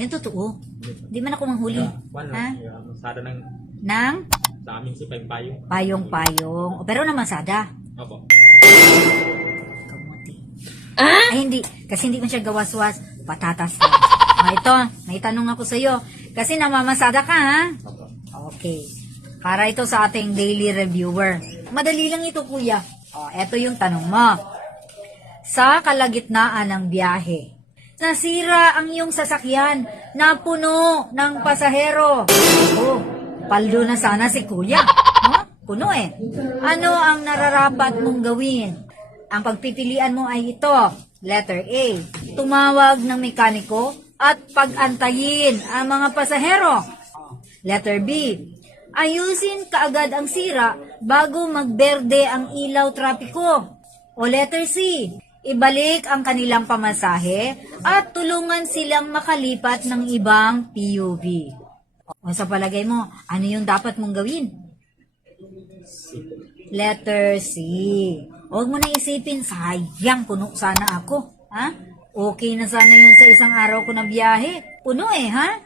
Yan totoo. Di man ako manghuli. Ha? Masada ng Nang sa amin si Payong. payong-payong. O, pero namasada. Opo. Kamuti. Ay, hindi. Kasi hindi man siya gawas-was. Patatas lang. Ito, may tanong ako sa'yo. Kasi namamasada ka, ha? Opo. Okay. Para ito sa ating daily reviewer. Madali lang ito, kuya. O, eto yung tanong mo. Sa kalagitnaan ng biyahe, nasira ang iyong sasakyan na puno ng pasahero. Oh, paldo na sana si kuya. Huh? Puno eh. Ano ang nararapat mong gawin? Ang pagpipilian mo ay ito. Letter A. Tumawag ng mekaniko at pag-antayin ang mga pasahero. Letter B. Ayusin kaagad ang sira bago magberde ang ilaw trapiko. O letter C. Ibalik ang kanilang pamasahe at tulungan silang makalipat ng ibang PUV. O sa palagay mo, ano yung dapat mong gawin? Letter C. Huwag mo na isipin, sayang, puno sana ako. Ha? Okay na sana yun sa isang araw ko na biyahe. Puno eh, ha?